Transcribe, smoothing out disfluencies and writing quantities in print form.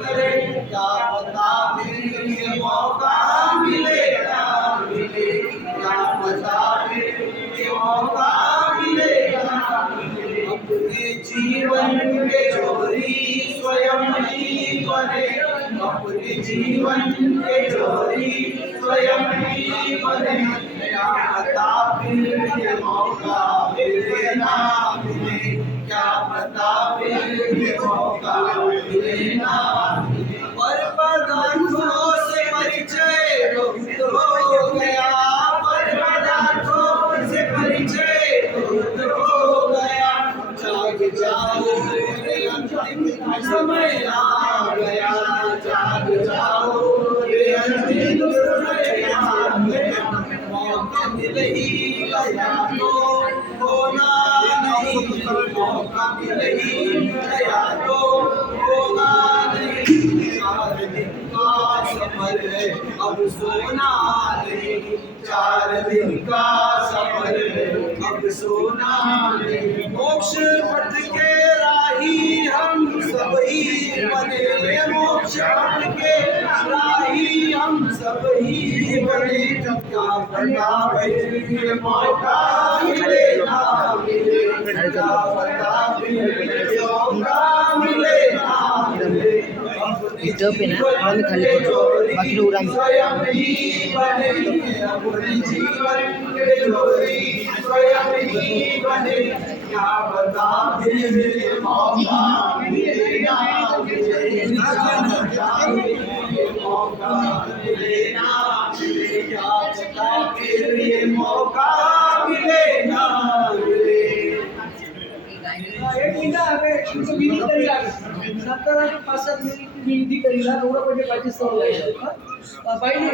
करे क्या पता फिर ये मौका मिले ना मिले, क्या पता फिर ये मौका मिले ना मिले। अपने जीवन के चोरी स्वयं ही बने, अपने जीवन के चोरी स्वयं ही बने, क्या पता फिर ये मौका मिले ना मिले, क्या पता फिर ये मौका मिले ना मिले। पर पदार्थों से परिचय बहुत हो गया, पर पदार्थों से परिचय बहुत हो गया। जाग जाओ रे अंतिम समय आ गया, जाग जाओ रे अंतिम समय आ गया। मौका मिल ही गया तो होना नहीं, मौका मिल ही गया तो होना नहीं। 4 दिन का सफर है अब सोना नहीं, 4 दिन का सफर है अब सोना नहीं। मोक्ष पथ के राही हम सब ही बने, मोक्ष पथ के राही हम सब ही बने। क्या पता ये मौका मिले ना मिले, क्या पता ये मौका मिले ना मिले। Itu pina, kami kali itu, bagi orang. स्वयं ही बने, अपने जीवन के चोरी स्वयं ही बने, क्या पता फिर ये मौका मिले ना मिले, क्या पता ये मौका मिले ना मिले, क्या पता फिर ये मौका मिले ना मिले। एक मिनिट आहे तुमचं विधी तरी लागेल नंतर 5-7 मिनिट विधी तरी लागेल एवढं म्हणजे पाहिजे सवय आहे पाहिजे